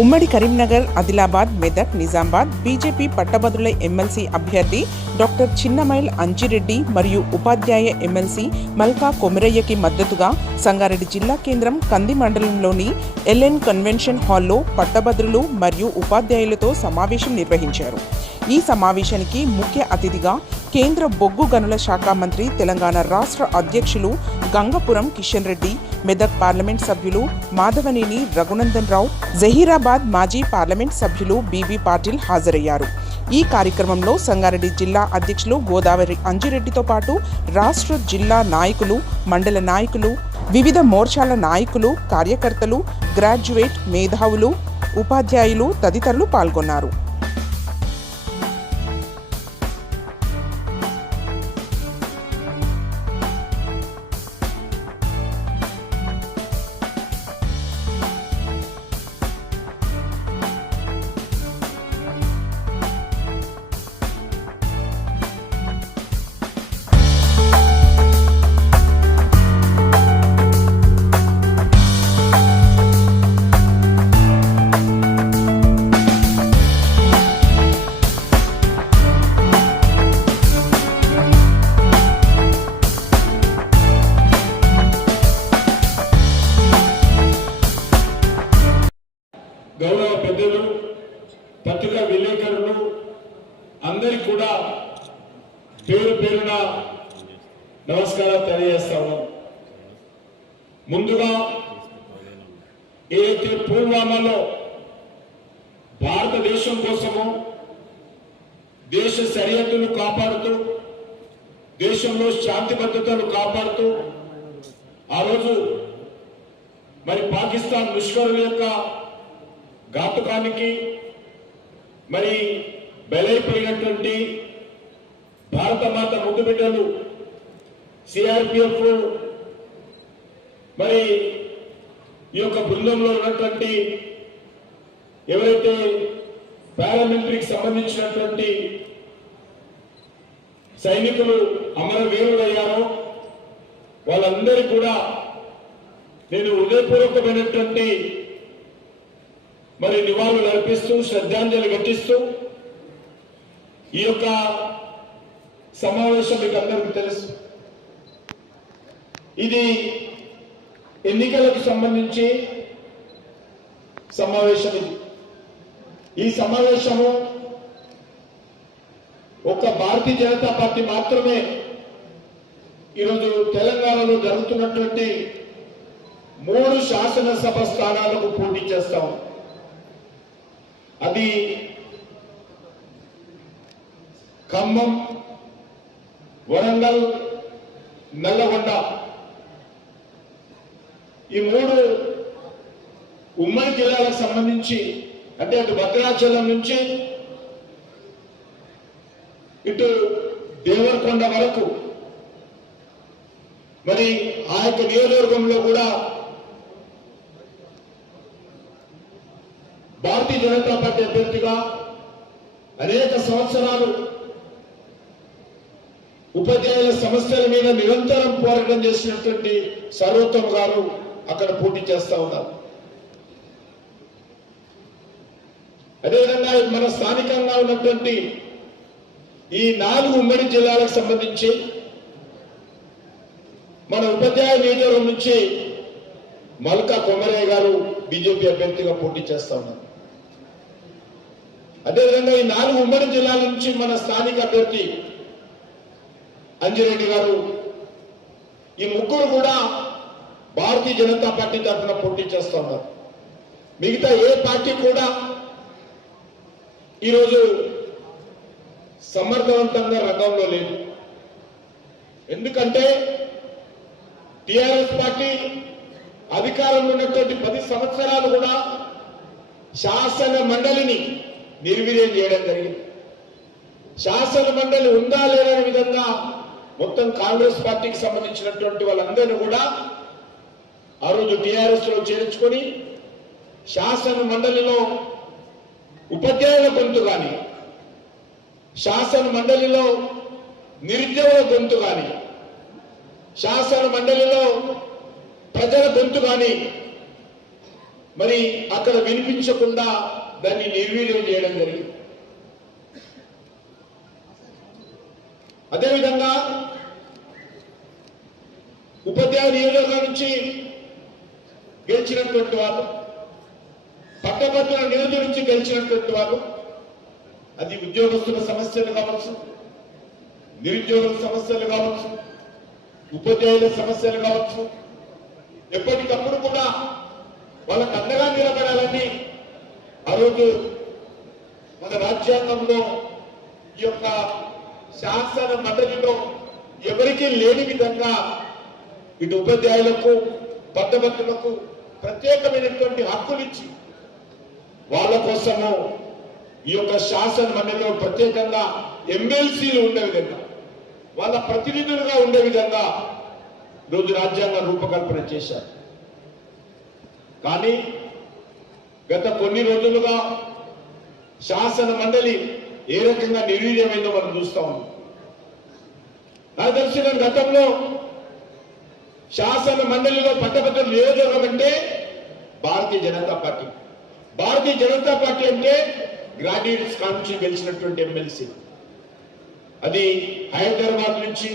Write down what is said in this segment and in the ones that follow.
ఉమ్మడి కరీంనగర్, ఆదిలాబాద్, మెదక్, నిజామాబాద్ బీజేపీ పట్టభద్రుల ఎమ్మెల్సీ అభ్యర్థి డాక్టర్ చిన్నమైల్ అంజిరెడ్డి మరియు ఉపాధ్యాయ ఎమ్మెల్సీ మల్కా కొమిరయ్యకి మద్దతుగా సంగారెడ్డి జిల్లా కేంద్రం కంది మండలంలోని ఎల్ఎన్ కన్వెన్షన్ హాల్లో పట్టభద్రులు మరియు ఉపాధ్యాయులతో సమావేశం నిర్వహించారు. ఈ సమావేశానికి ముఖ్య అతిథిగా కేంద్ర బొగ్గు గనుల శాఖ మంత్రి, తెలంగాణ రాష్ట్ర అధ్యక్షులు గంగపురం కిషన్ రెడ్డి, మెదక్ పార్లమెంట్ సభ్యులు మాధవనేని రఘునందన్ రావు, జహీరాబాద్ మాజీ పార్లమెంట్ సభ్యులు బీబీ పాటిల్ హాజరయ్యారు. ఈ కార్యక్రమంలో సంగారెడ్డి జిల్లా అధ్యక్షులు గోదావరి అంజిరెడ్డితో పాటు రాష్ట్ర, జిల్లా నాయకులు, మండల నాయకులు, వివిధ మోర్చాల నాయకులు, కార్యకర్తలు, గ్రాడ్యుయేట్, మేధావులు, ఉపాధ్యాయులు తదితరులు పాల్గొన్నారు. గౌరవ పెద్దలు, పత్రికా విలేకరులు అందరికీ కూడా పేరు పేరున నమస్కారాలు తెలియజేస్తా ఉన్నాం. ముందుగా ఏదైతే పుల్వామాలో భారతదేశం కోసము దేశ సరిహద్దులు కాపాడుతూ, దేశంలో శాంతి భద్రతలు కాపాడుతూ ఆ రోజు మరి పాకిస్తాన్ ముష్కరుల యొక్క ఘాతుకానికి మరి బలైపోయినటువంటి భారత మాత ముద్దు బిడ్డలు సిఆర్పిఎఫ్ మరి ఈ యొక్క బృందంలో ఉన్నటువంటి ఎవరైతే పారామిలిటరీకి సంబంధించినటువంటి సైనికులు అమరవీరులయ్యారో వాళ్ళందరికీ కూడా నేను హృదయపూర్వకమైనటువంటి మరి నివాళులు అర్పిస్తూ, శ్రద్ధాంజలి ఘటిస్తూ ఈ యొక్క సమావేశం మీకు అందరికీ తెలుసు. ఇది ఎన్నికలకు సంబంధించి సమావేశం. ఈ సమావేశము ఒక్క భారతీయ జనతా పార్టీ మాత్రమే ఈరోజు తెలంగాణలో జరుగుతున్నటువంటి 3 శాసనసభ స్థానాలకు పోటీ చేస్తాం. అది ఖమ్మం, వరంగల్, నల్లగొండ. ఈ 3 ఉమ్మడి జిల్లాలకు సంబంధించి, అంటే అటు భద్రాచలం నుంచి ఇటు దేవరకొండ వరకు మరి ఆ యొక్క నియోజకవర్గంలో కూడా భారతీయ జనతా పార్టీ అభ్యర్థిగా అనేక సంవత్సరాలు ఉపాధ్యాయుల సమస్యల మీద నిరంతరం పోరాటం చేసినటువంటి సర్వోత్తమ్ గారు అక్కడ పోటీ చేస్తా ఉన్నారు. అదేవిధంగా మన స్థానికంగా ఉన్నటువంటి ఈ 4 ఉమ్మడి జిల్లాలకు సంబంధించి మన ఉపాధ్యాయ నియోజకవర్గం నుంచి మల్కా కొమిరయ్య గారు బీజేపీ అభ్యర్థిగా పోటీ చేస్తా ఉన్నారు. అదేవిధంగా ఈ 4 ఉమ్మడి జిల్లాల నుంచి మన స్థానిక అభ్యర్థి అంజిరెడ్డి గారు, ఈ 3 కూడా భారతీయ జనతా పార్టీ తరఫున పోటీ చేస్తూ ఉన్నారు. మిగతా ఏ పార్టీ కూడా ఈరోజు సమర్థవంతంగా రంగంలో లేదు. ఎందుకంటే టిఆర్ఎస్ పార్టీ అధికారంలో ఉన్నటువంటి 10 సంవత్సరాలు కూడా శాసన మండలిని నిర్వీర్యం చేయడం జరిగింది. శాసన మండలి ఉందా లేదనే విధంగా మొత్తం కాంగ్రెస్ పార్టీకి సంబంధించినటువంటి వాళ్ళందరినీ కూడా ఆ రోజు టిఆర్ఎస్ లో చేర్చుకొని శాసన మండలిలో ఉపాధ్యాయుల గొంతు కానీ, శాసన మండలిలో నిరుద్యోగుల గొంతు కానీ, శాసన మండలిలో ప్రజల గొంతు కానీ మరి అక్కడ వినిపించకుండా దాన్ని నిర్వీర్యం చేయడం జరిగింది. అదేవిధంగా ఉపాధ్యాయ నియోజకవర్గం నుంచి గెలిచినటువంటి వాళ్ళు, పట్టభద్రుల నియోజకవర్గం నుంచి గెలిచినటువంటి వాళ్ళు, అది ఉద్యోగస్తుల సమస్యలు కావచ్చు, నిరుద్యోగుల సమస్యలు కావచ్చు, ఉపాధ్యాయుల సమస్యలు కావచ్చు, ఎప్పటికప్పుడు కూడా వాళ్ళకు అండగా నిలబడాలని ఆ రోజు మన రాజ్యాంగంలో ఈ యొక్క శాసన మండలిలో ఎవరికీ లేని విధంగా ఇటు ఉపాధ్యాయులకు పట్టభద్రులకు ప్రత్యేకమైనటువంటి హక్కులు ఇచ్చి వాళ్ళ కోసము ఈ యొక్క శాసన మండలిలో ప్రత్యేకంగా ఎమ్మెల్సీలు ఉండే విధంగా, వాళ్ళ ప్రతినిధులుగా ఉండే విధంగా రోజు రాజ్యాంగం రూపకల్పన చేశారు. కానీ గత కొన్ని రోజులుగా శాసన మండలి ఏ రకంగా నిర్వీర్యమైందో మనం చూస్తా ఉన్నాం. నాకు తెలిసిన గతంలో శాసన మండలిలో పట్టభద్రుల నియోజకవర్గం అంటే భారతీయ జనతా పార్టీ, భారతీయ జనతా పార్టీ అంటే గ్రాడ్యుయేట్స్ కాన్స్టిట్యూన్సీ గెలిచినటువంటి ఎమ్మెల్సీ. అది హైదరాబాద్ నుంచి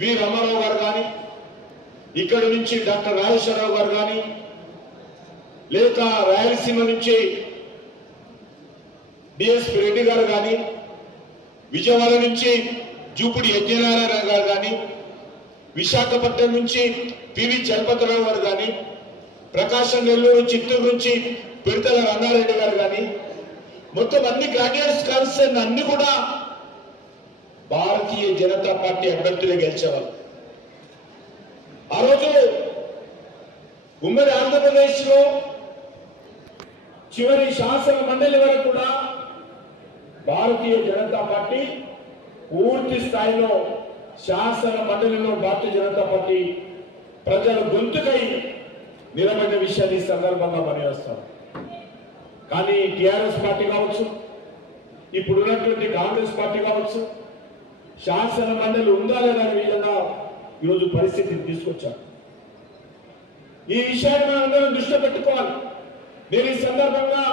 వి రామారావు గారు కానీ, ఇక్కడ నుంచి డాక్టర్ రాజేశ్వరరావు గారు కానీ, లేక రాయలసీమ నుంచి డిఎస్పి రెడ్డి గారు కానీ, విజయవాడ నుంచి జూపుడి యజ్ఞనారాయణ గారు కానీ, విశాఖపట్నం నుంచి పివి చలపతిరావు గారు కానీ, ప్రకాశం నెల్లూరు చిత్తూరు నుంచి పిడతల రంగారెడ్డి గారు కానీ, మొత్తం అన్ని గ్రాడ్యుయేట్స్ కాన్స్టిట్యూన్సీ అన్ని కూడా భారతీయ జనతా పార్టీ అభ్యర్థులే గెలిచేవాళ్ళు. ఆ రోజు ఉమ్మడి ఆంధ్రప్రదేశ్ లో చివరి శాసన మండలి వరకు కూడా భారతీయ జనతా పార్టీ పూర్తి స్థాయిలో శాసన మండలిలో భారతీయ జనతా పార్టీ ప్రజల గొంతుకై నిలబడిన విషయాన్ని ఈ సందర్భంగా పనిచేస్తాం. కానీ టిఆర్ఎస్ పార్టీ కావచ్చు, ఇప్పుడున్నటువంటి కాంగ్రెస్ పార్టీ కావచ్చు, శాసన మండలి ఉందా లేదా విధంగా ఈరోజు పరిస్థితిని తీసుకొచ్చారు. ఈ విషయాన్ని మనం అందరం దృష్టిలో పెట్టుకోవాలి. నేను ఈ సందర్భంగా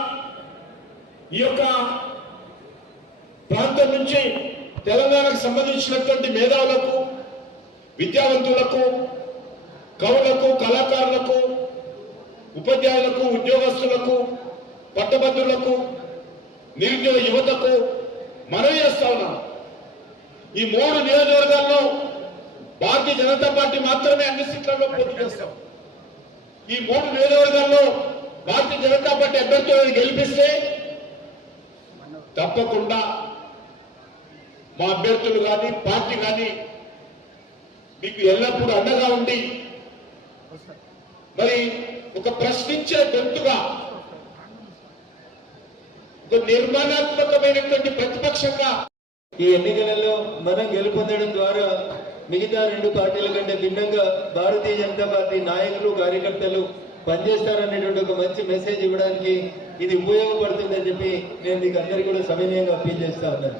ఈ యొక్క ప్రాంతం నుంచి తెలంగాణకు సంబంధించినటువంటి మేధావులకు, విద్యావంతులకు, కవులకు, కళాకారులకు, ఉపాధ్యాయులకు, ఉద్యోగస్తులకు, పట్టభద్రులకు, నిరుద్యోగ యువతకు మనవి చేస్తా ఉన్నాను. ఈ 3 నియోజకవర్గాల్లో భారతీయ జనతా పార్టీ మాత్రమే అన్ని సీట్లలో పోటీ చేస్తాం. ఈ 3 నియోజకవర్గాల్లో భారతీయ జనతా పార్టీ అభ్యర్థులను గెలిపిస్తే తప్పకుండా మా అభ్యర్థులు కానీ పార్టీ కానీ మీకు ఎల్లప్పుడూ అండగా ఉండి మరి ఒక ప్రశ్నించే గొంతుగా, ఒక నిర్మాణాత్మకమైనటువంటి ప్రతిపక్షంగా ఈ ఎన్నికలలో మనం గెలుపొందడం ద్వారా మిగతా 2 పార్టీల కంటే భిన్నంగా భారతీయ జనతా పార్టీ నాయకులు, కార్యకర్తలు పనిచేస్తారనేటువంటి ఒక మంచి మెసేజ్ ఇవ్వడానికి ఇది ఉపయోగపడుతుందని చెప్పి నేను మీకు అందరికీ కూడా సవినయంగా అప్పీల్ చేస్తా ఉన్నాను.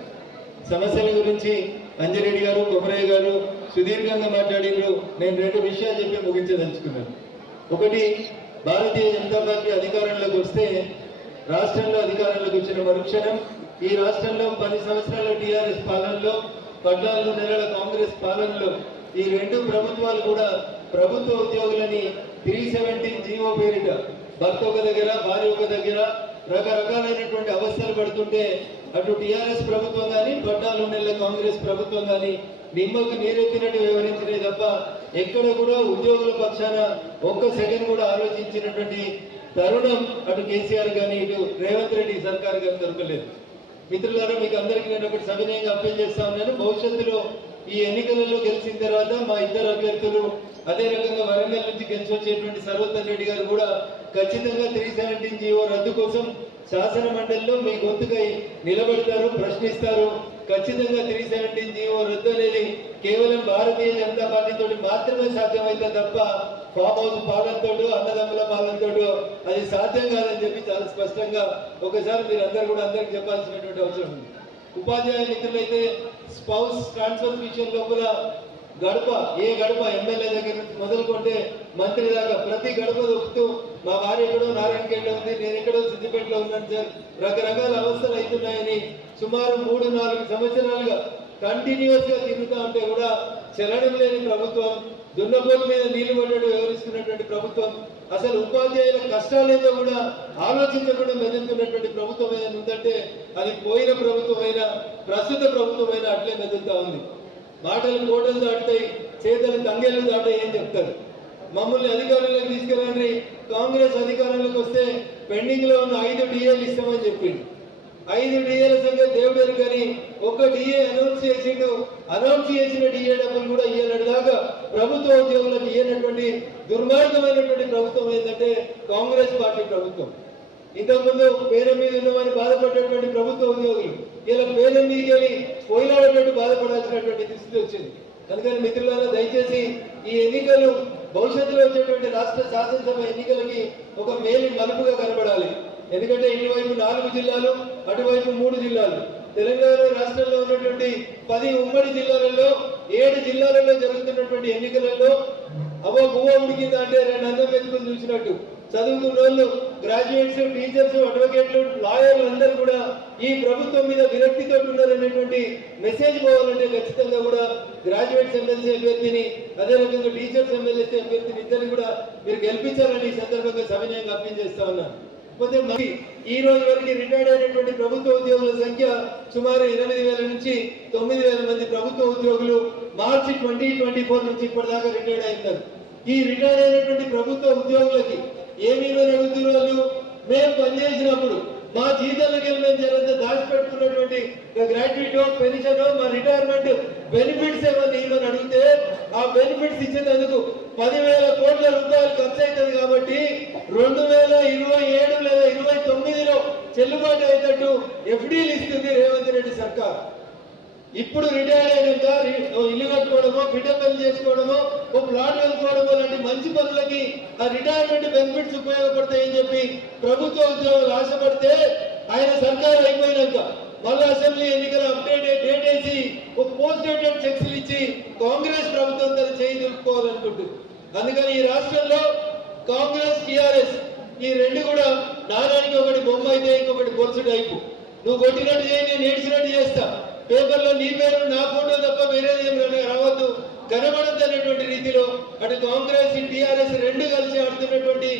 సమస్యల గురించి అంజిరెడ్డి గారు, కొమరయ్య గారు సుదీర్ఘంగా మాట్లాడినారు. నేను 2 విషయాలు చెప్పి ముగించదలుచుకున్నాను. ఒకటి, భారతీయ జనతా పార్టీ అధికారంలోకి వస్తే, రాష్ట్రంలో అధికారంలోకి వచ్చిన మరుక్షణం ఈ రాష్ట్రంలో 10 సంవత్సరాల టీఆర్ఎస్ పాలనలో, 14 నెలల కాంగ్రెస్ పాలనలో ఈ 2 ప్రభుత్వాలు కూడా ప్రభుత్వ ఉద్యోగులని 317 జీవో పేరిట భర్త ఒక దగ్గర, భార్య ఒక దగ్గర రకరకాలైనటువంటి అవస్థలు పడుతుంటే అటు టీఆర్ఎస్ ప్రభుత్వం కానీ, 14 నెలల కాంగ్రెస్ ప్రభుత్వం కానీ నిమ్మకు నీరెత్తినట్టు వివరించినే తప్ప ఎక్కడ కూడా ఉద్యోగుల పక్షాన ఒక్క సెకండ్ కూడా ఆలోచించినటువంటి తరుణం అటు కేసీఆర్ కానీ, ఇటు రేవంత్ రెడ్డి సర్కార్ కానీ దొరకలేదు. మిత్రులారా, మీకు అందరికీ నేను ఒకటి సవినయంగా అప్పీల్ చేస్తా ఉన్నాను. భవిష్యత్తులో ఈ ఎన్నికలలో గెలిచిన తర్వాత మా 2 అభ్యర్థులు, అదే రకంగా వరంగల్ నుంచి గెలిచి వచ్చేటువంటి సర్వోత్తర్ రెడ్డి గారు కూడా ఖచ్చితంగా 317 జీవో రద్దు కోసం శాసన మండలిలో మీ గొంతుకై నిలబడతారు, ప్రశ్నిస్తారు. ఖచ్చితంగా 317 జీవో రద్దు అనేది కేవలం భారతీయ జనతా పార్టీతో మాత్రమే సాధ్యమైతే తప్ప ఫామ్ హౌస్ పాలనతో, అన్నదమ్ముల పాలనతో అది సాధ్యం కాదని చెప్పి చాలా స్పష్టంగా ఒకసారి మీరు అందరూ కూడా అందరికి చెప్పాల్సినటువంటి అవసరం ఉంది. ఉపాధ్యాయ మిత్రులైతే స్పౌస్ ట్రాన్స్ఫర్ విషయం లోపల గడప ఎమ్మెల్యే దగ్గర నుంచి మొదలుకుంటే మంత్రి దాకా ప్రతి గడప దొక్కుతూ మా భార్య ఎక్కడో నారాయణఖేడ్లో ఉంది, నేను ఎక్కడో సిద్దిపేటలో ఉన్నాను సార్, రకరకాల అవస్థలు అవుతున్నాయని సుమారు 3-4 సంవత్సరాలుగా కంటిన్యూస్ గా తిరుగుతా ఉంటే కూడా చెల్లడం లేని ప్రభుత్వం, దున్నపోతు మీద నీళ్లు పడ్డట్టు వ్యవహరిస్తున్నటువంటి ప్రభుత్వం, అసలు ఉపాధ్యాయుల కష్టాలేదో కూడా ఆలోచించకుండా మెదులుతున్నటువంటి ప్రభుత్వం ఏదైనా ఉందంటే అది పోయిన ప్రభుత్వమైనా ప్రస్తుత ప్రభుత్వమైనా అట్లే మెదులుతా ఉంది. మాటలు కోటలు దాటుతాయి, చేతలు తంగేళ్ళు దాటాయి అని చెప్తారు. మమ్మల్ని అధికారంలోకి తీసుకురండి, కాంగ్రెస్ అధికారంలోకి వస్తే పెండింగ్ లో ఉన్న 5 డిఏలు ఇస్తామని చెప్పింది. 5 డిఏల సంగతి దేవుడు కానీ ఒక్క డిఏ అనౌన్స్ చేసిండు. అనౌన్స్ చేసిన డిఏ డబ్బులు కూడా ఇయ్యనడు దాకా ప్రభుత్వ ఉద్యోగులకు ఇయ్యనటువంటి దుర్మార్గమైనటువంటి ప్రభుత్వం ఏంటంటే కాంగ్రెస్ పార్టీ ప్రభుత్వం. ఇంతకుముందు పేరు మీద ఉన్నవారిని బాధపడేటువంటి ప్రభుత్వ ఉద్యోగులు ఇలా పేరు మీదకి వెళ్ళి పోయిలాడేటట్టు బాధపడాల్సినటువంటి దుస్థితి వచ్చింది. అందుకని మిత్రులారా, దయచేసి ఈ ఎన్నికలు భవిష్యత్తులో వచ్చేటువంటి రాష్ట్ర శాసనసభ ఎన్నికలకి ఒక మేలు మలుపుగా కనబడాలి. ఎందుకంటే ఇటువైపు 4 జిల్లాలు, అటువైపు 3 జిల్లాలు. తెలంగాణ రాష్ట్రంలో ఉన్నటువంటి 10 ఉమ్మడి జిల్లాలలో 7 జిల్లాలలో జరుగుతున్నటువంటి ఎన్నికలలో గువ్వ ఉడికిందా అంటే 2 అన్నం వెతుకులు చూసినట్టు చదువుకున్న వాళ్ళు, గ్రాడ్యుయేట్స్, టీచర్స్, అడ్వకేట్లు, లాయర్లు అందరూ కూడా ఈ ప్రభుత్వం మీద విరక్తితో ఉన్నారనేటువంటి మెసేజ్ పోవాలంటే ఖచ్చితంగా కూడా గ్రాడ్యుయేట్స్ ఎమ్మెల్సీ అభ్యర్థిని, అదే రకంగా టీచర్స్ ఎమ్మెల్సీ అభ్యర్థిని ఇద్దరిని కూడా మీరు గెలిపించాలని ఈ సందర్భంగా సవినయంగా అప్పీల్ చేస్తా ఉన్నాను. పోతే ఈ రోజు వరకు రిటైర్డ్ అయినటువంటి ప్రభుత్వ ఉద్యోగుల సంఖ్య సుమారు 8,000 నుంచి 9,000 మంది ప్రభుత్వ ఉద్యోగులు మార్చి 2024 నుంచి ఇప్పటిదాకా రిటైర్డ్ అయింటారు. ఈ రిటైర్డ్ అయినటువంటి ప్రభుత్వ ఉద్యోగులకి ఏమీ అడుగుతున్నారు, మేము పనిచేసినప్పుడు మా జీతాలకి మేము జరంత దాచిపెట్టుకున్నటువంటి గ్రాట్యుటీ, పెన్షన్, మా రిటైర్మెంట్ బెనిఫిట్స్ ఏమన్నా ఇవ్వని అడిగితే ఆ బెనిఫిట్స్ ఇచ్చేందుకు 10,000 కోట్ల రూపాయలు ఖర్చు అవుతుంది. కాబట్టి 2027 లేదా 29లో చెల్లుబాటు అయ్యేటట్టు ఎఫ్డీలు ఇస్తుంది రేవంత్ రెడ్డి సర్కార్. ఇప్పుడు రిటైర్ అయినాక ఇల్లు కట్టుకోవడమో, బిడ్డ పెళ్లి చేసుకోవడమో, ఓ ప్లాట్ కొనుక్కోవడమో లాంటి మంచి పనులకి ఆ రిటైర్మెంట్ బెనిఫిట్స్ ఉపయోగపడతాయని చెప్పి ప్రభుత్వ ఉద్యోగులు ఆశపడితే ఆయన సర్కారు అయిపోయినాక మళ్ళీ అసెంబ్లీ ఎన్నికల అప్డేట్ డేట్ వేసి ఒక పోస్ట్ డేటెడ్ చెక్స్ ఇచ్చి కాంగ్రెస్ ప్రభుత్వం తన చేయి నిలుపుకోవాలనుకుంటుంది. అందుకని ఈ రాష్ట్రంలో కాంగ్రెస్, టిఆర్ఎస్ ఈ రెండు కూడా నారానికి ఒకటి బొమ్మ అయితే ఇంకొకటి బొరుసు టైపు. నువ్వు కొట్టినట్టు చేయి, నేను ఏడ్చినట్టు చేస్తా, పేపర్లో నీ పేరు నా ఫోటో తప్ప వేరేది ఏం రావద్దు, కనబడద్దు అనేటువంటి రీతిలో అటు కాంగ్రెస్, టిఆర్ఎస్ రెండు కలిసి ఆడుతున్నటువంటి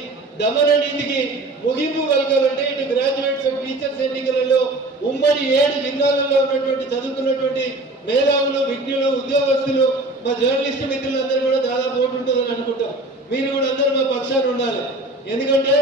దమన నీతికి ముగింపు పలకాలంటే ఇటు గ్రాడ్యుయేట్స్, టీచర్స్ ఎన్నికలలో ఉమ్మడి 7 జిల్లాలలో ఉన్నటువంటి చదువుకున్నటువంటి మేధావులు, విజ్ఞులు, ఉద్యోగస్తులు, మా జర్నలిస్టు మిత్రులందరూ కూడా దాదాపు ఓటు ఉంటుందని అనుకుంటాం. మీరు కూడా అందరూ మా పక్షాన్ని ఉండాలి. ఎందుకంటే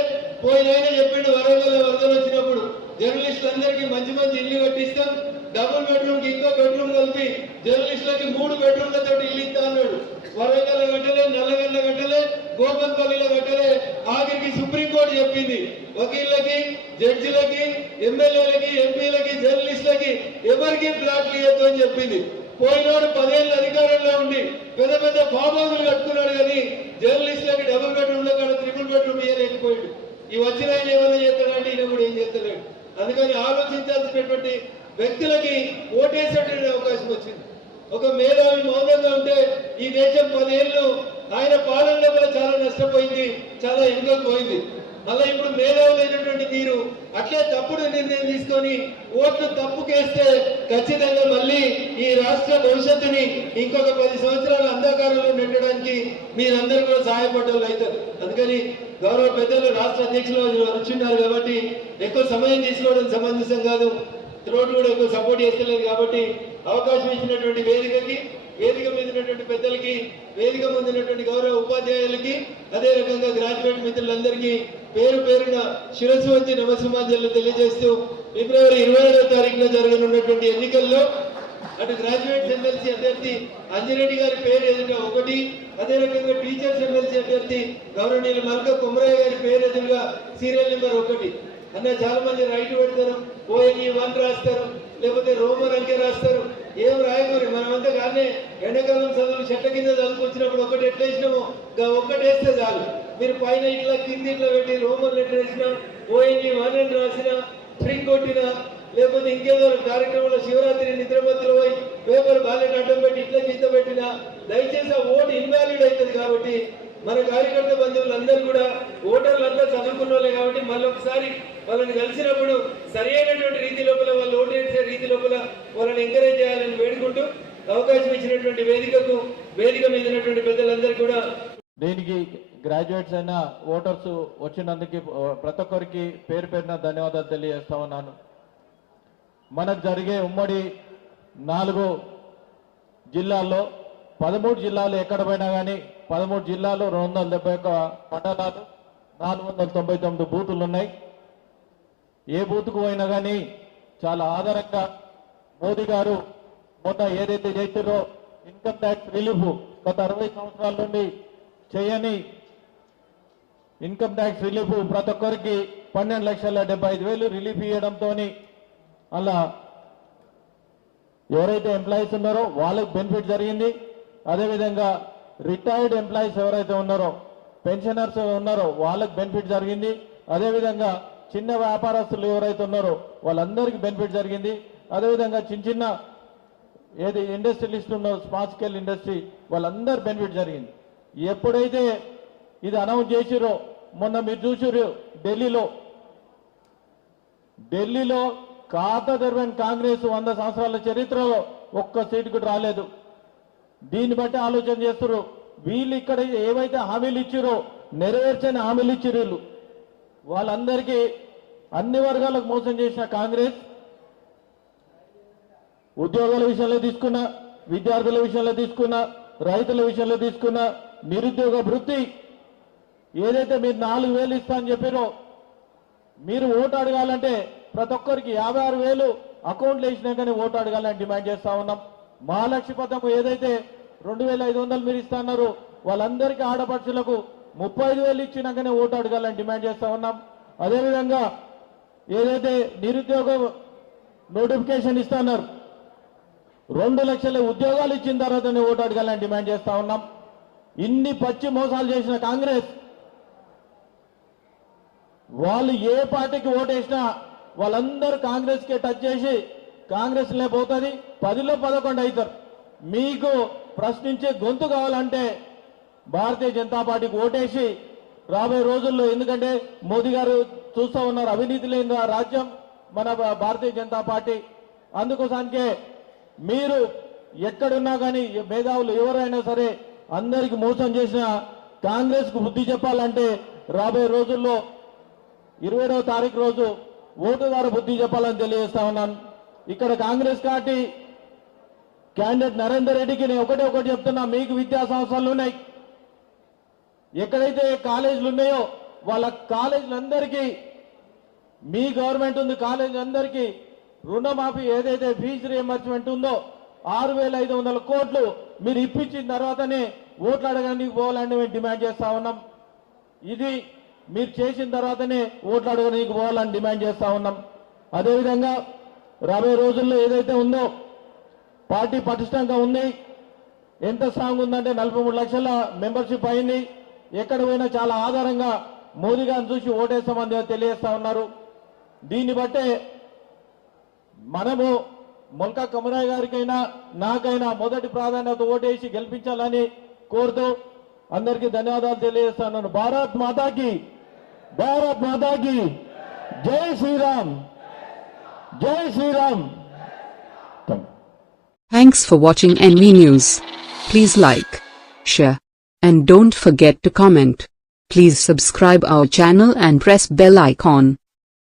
పోయినైనా చెప్పిండు వరంగల్ వరదలు వచ్చినప్పుడు జర్నలిస్టులందరికీ మంచి మంచి ఇల్లు కట్టిస్తాం, డబుల్ బెడ్రూమ్ కి ఇంకో బెడ్రూమ్ కలిపి జర్నలిస్టులకి 3 బెడ్రూమ్లతో ఇల్లు ఇస్తా అన్నాడు. వరంగల్ కట్టలే, నల్లగొండ కట్టలే, గోపన్పల్లిలో కట్టలే. ఆఖరికి సుప్రీంకోర్టు చెప్పింది వకీళ్ళకి, జడ్జిలకి, ఎమ్మెల్యేలకి, ఎంపీలకి, జర్నలిస్టులకి ఎవరికి ఫ్లాట్లు ఇవ్వద్దు అని చెప్పింది. పోయినాడు 10 ఏళ్ళ అధికారంలో ఉండి పెద్ద పెద్ద ఫామ్ హౌస్లు కట్టుకున్నాడు, కానీ జర్నలిస్టులకి డబుల్ బెడ్రూమ్లో కానీ 3 బెడ్రూమ్ ఇవ్వలేకపోయాడు. ఈ వచ్చిన ఆయన ఏమైనా చేస్తాడంటే ఈయన కూడా ఏం చేస్తలేడు. అందుకని ఆలోచించాల్సినటువంటి వ్యక్తులకి ఓటేసేటువంటి అవకాశం వచ్చింది. ఒక మేధావి మౌనంగా ఉంటే ఈ దేశం 10 ఏళ్ళు ఆయన పాలనలో కూడా చాలా నష్టపోయింది, చాలా వెనుకకు పోయింది. మళ్ళీ ఇప్పుడు మేధావులైనటువంటి మీరు అట్లే తప్పుడు నిర్ణయం తీసుకొని ఓట్లు తప్పుకేస్తే ఖచ్చితంగా మళ్ళీ ఈ రాష్ట్ర భవిష్యత్తుని ఇంకొక 10 సంవత్సరాల అంధకారంలో నెట్టడానికి మీరందరూ కూడా సహాయపడ్డోళ్ళు అవుతారు. అందుకని గౌరవ పెద్దలు, రాష్ట్ర అధ్యక్షులు వచ్చిన్నారు కాబట్టి ఎక్కువ సమయం తీసుకోవడం సమంజసం కాదు. త్రోట్ కూడా ఎక్కువ సపోర్ట్ చేస్తలేదు. కాబట్టి అవకాశం ఇచ్చినటువంటి వేదిక మీద ఉన్నటువంటి పెద్దలకి, వేదిక ముందు ఉన్నటువంటి గౌరవ ఉపాధ్యాయులకి, అదే రకంగా గ్రాడ్యుయేట్ మిత్రులందరికీ పేరు పేరున శిరస్సు వచ్చి నమస్సుమాంజలు తెలియజేస్తూ ఫిబ్రవరి 27వ తారీఖున జరగనున్నటువంటి ఎన్నికల్లో అటు గ్రాడ్యుయేట్స్ ఎమ్మెల్సీ అభ్యర్థి అంజిరెడ్డి గారి పేరు ఎదురుగా 1, అదే రకంగా టీచర్స్ ఎమ్మెల్సీ అభ్యర్థి గౌరవనీయులు మల్క కుమరయ్య గారి పేరు ఎదురుగా సీరియల్ నెంబర్ 1. అన్న చాలా మంది రైట్ పెడతారు, ONE 1 రాస్తారు, లేకపోతే రోమన్ అంకె రాస్తారు. ఏం రాయకూరి మనమంతా కానీ ఎండాకాలం చదువులు చెట్ల కింద చదువుకొచ్చినప్పుడు ఒకటి ఎట్లా వేసినామో ఒక్కటి వేస్తే చాలు. మీరు పైన ఇట్లా కింద ఇట్లా పెట్టి రోమన్ లెటర్ వేసినా, ONE 1 అని రాసిన, 3 కొట్టినా లేకపోతే ఇంకేదో కార్యక్రమంలో శివరాత్రి నిద్రమత్తులు పోయి పేపర్ బ్యాలెట్ అడ్డం పెట్టి ఇట్లా గీత పెట్టినా దయచేసి ఆ ఓటు ఇన్వాలిడ్ అవుతుంది. కాబట్టి మన కార్యకర్త బంధువులందరూ కూడా ఓటర్లంతా చదువుకున్న వాళ్ళే కాబట్టి మళ్ళీ ఒకసారి వాళ్ళని కలిసినప్పుడు సరి అయినటువంటి రీతి లోపల వాళ్ళు ఓటు వేసే రీతి లోపల వాళ్ళని ఎంకరేజ్ చేయాలని వేడుకుంటూ అవకాశం ఇచ్చినటువంటి వేదిక మీద ఉన్నటువంటి పెద్దలందరూ కూడా దీనికి గ్రాడ్యుయేట్స్ అయిన ఓటర్స్ వచ్చినందుకు ప్రతి ఒక్కరికి పేరు పేరున ధన్యవాదాలు తెలియజేస్తా ఉన్నాను. మనకు జరిగే ఉమ్మడి 4 జిల్లాల్లో 13 జిల్లాలు ఎక్కడ పోయినా కానీ 13 జిల్లాలు 271 మండలాలు 499 బూతులు ఉన్నాయి. ఏ బూత్కు పోయినా కానీ చాలా ఆధారంగా మోదీ గారు మొన్న ఏదైతే చేస్తారో ఇన్కమ్ ట్యాక్స్ రిలీఫ్ గత 60 సంవత్సరాల నుండి చేయని ఇన్కమ్ ట్యాక్స్ రిలీఫ్ ప్రతి ఒక్కరికి 12,75,000 రిలీఫ్ ఇవ్వడంతో అలా ఎవరైతే ఎంప్లాయీస్ ఉన్నారో వాళ్ళకి బెనిఫిట్ జరిగింది. అదేవిధంగా రిటైర్డ్ ఎంప్లాయీస్ ఎవరైతే ఉన్నారో పెన్షనర్స్ ఉన్నారో వాళ్ళకి బెనిఫిట్ జరిగింది. అదేవిధంగా చిన్న వ్యాపారస్తులు ఎవరైతే ఉన్నారో వాళ్ళందరికీ బెనిఫిట్ జరిగింది. అదేవిధంగా చిన్న ఏది ఇండస్ట్రియలిస్ట్ ఉన్నో స్మాల్ స్కేల్ ఇండస్ట్రీ వాళ్ళందరూ బెనిఫిట్ జరిగింది. ఎప్పుడైతే ఇది అనౌన్స్ చేసిరో మొన్న మీరు చూసిరు ఢిల్లీలో ఖాతా తెరవని కాంగ్రెస్ 100 సంవత్సరాల చరిత్రలో ఒక్క సీటు కూడా రాలేదు. దీన్ని బట్టి ఆలోచన చేస్తారు వీళ్ళు ఇక్కడ ఏవైతే హామీలు ఇచ్చిరో నెరవేర్చని హామీలు ఇచ్చిరు వీళ్ళు వాళ్ళందరికీ అన్ని వర్గాలకు మోసం చేసిన కాంగ్రెస్ ఉద్యోగాల విషయంలో తీసుకున్న, విద్యార్థుల విషయంలో తీసుకున్న, రైతుల విషయంలో తీసుకున్న, నిరుద్యోగ వృత్తి ఏదైతే మీరు 4,000 ఇస్తా అని చెప్పారో మీరు ఓటు అడగాలంటే ప్రతి ఒక్కరికి 56,000 అకౌంట్లు వేసినాకనే ఓటు అడగాలని డిమాండ్ చేస్తా ఉన్నాం. మహాలక్ష్మి పథకం ఏదైతే 2,500 మీరు ఇస్తున్నారు వాళ్ళందరికీ ఆడపడుచులకు 35,000 ఇచ్చినాకనే ఓటు అడగాలని డిమాండ్ చేస్తా ఉన్నాం. అదేవిధంగా ఏదైతే నిరుద్యోగ నోటిఫికేషన్ ఇస్తున్నారు 2 లక్షల ఉద్యోగాలు ఇచ్చిన తర్వాతనే ఓటు అడగాలని డిమాండ్ చేస్తా ఉన్నాం. ఇన్ని పచ్చి మోసాలు చేసిన కాంగ్రెస్ వాళ్ళు ఏ పార్టీకి ఓటేసినా వాళ్ళందరూ కాంగ్రెస్కే టచ్ చేసి కాంగ్రెస్లే పోతుంది, 10లో 11 అవుతారు. మీకు ప్రశ్నించే గొంతు కావాలంటే భారతీయ జనతా పార్టీకి ఓటేసి రాబోయే రోజుల్లో, ఎందుకంటే మోదీ గారు చూస్తూ ఉన్నారు అవినీతి లేని రాజ్యం మన భారతీయ జనతా పార్టీ. అందుకోసానికే మీరు ఎక్కడున్నా కానీ మేధావులు ఎవరైనా సరే అందరికి మోసం చేసిన కాంగ్రెస్ కు బుద్ధి చెప్పాలంటే రాబోయే రోజుల్లో 20వ తారీఖు రోజు ఓటు ద్వారా బుద్ధి చెప్పాలని తెలియజేస్తా ఉన్నాను. ఇక్కడ కాంగ్రెస్ పార్టీ క్యాండిడేట్ నరేందర్ రెడ్డికి నేను ఒకటి చెప్తున్నా, మీకు విద్యా సంస్థలు ఉన్నాయి, ఎక్కడైతే కాలేజీలు ఉన్నాయో వాళ్ళ కాలేజీలందరికీ మీ గవర్నమెంట్ ఉంది, కాలేజీలందరికీ రుణమాఫీ ఏదైతే ఫీజు రియంబర్స్మెంట్ ఉందో 6,500 కోట్లు మీరు ఇప్పించిన తర్వాతనే ఓట్లు అడగడానికి పోవాలని మేము డిమాండ్ చేస్తా ఉన్నాం. ఇది మీరు చేసిన తర్వాతనే ఓట్లు అడగడానికి పోవాలని డిమాండ్ చేస్తా ఉన్నాం. అదేవిధంగా రాబోయే రోజుల్లో ఏదైతే ఉందో పార్టీ పటిష్టంగా ఉంది. ఎంత స్ట్రాంగ్ ఉందంటే 43 లక్షల మెంబర్షిప్ అయింది. ఎక్కడ పోయినా చాలా ఆధారంగా మోదీ గారిని చూసి ఓటేస్తామని తెలియజేస్తా ఉన్నారు. దీన్ని బట్టే మనము మొల్కా కమరాయ్ గారికైనా నాకైనా మొదటి ప్రాధాన్యత ఓటేసి గెలిపించాలని కోరుతూ అందరికీ ధన్యవాదాలు తెలియజేస్తున్నాను. భారత్ మాతాకి జై శ్రీరామ్, జై Sriram. Thanks for watching NV News. Please like, share, and don't forget to comment. Please subscribe our channel and press bell icon.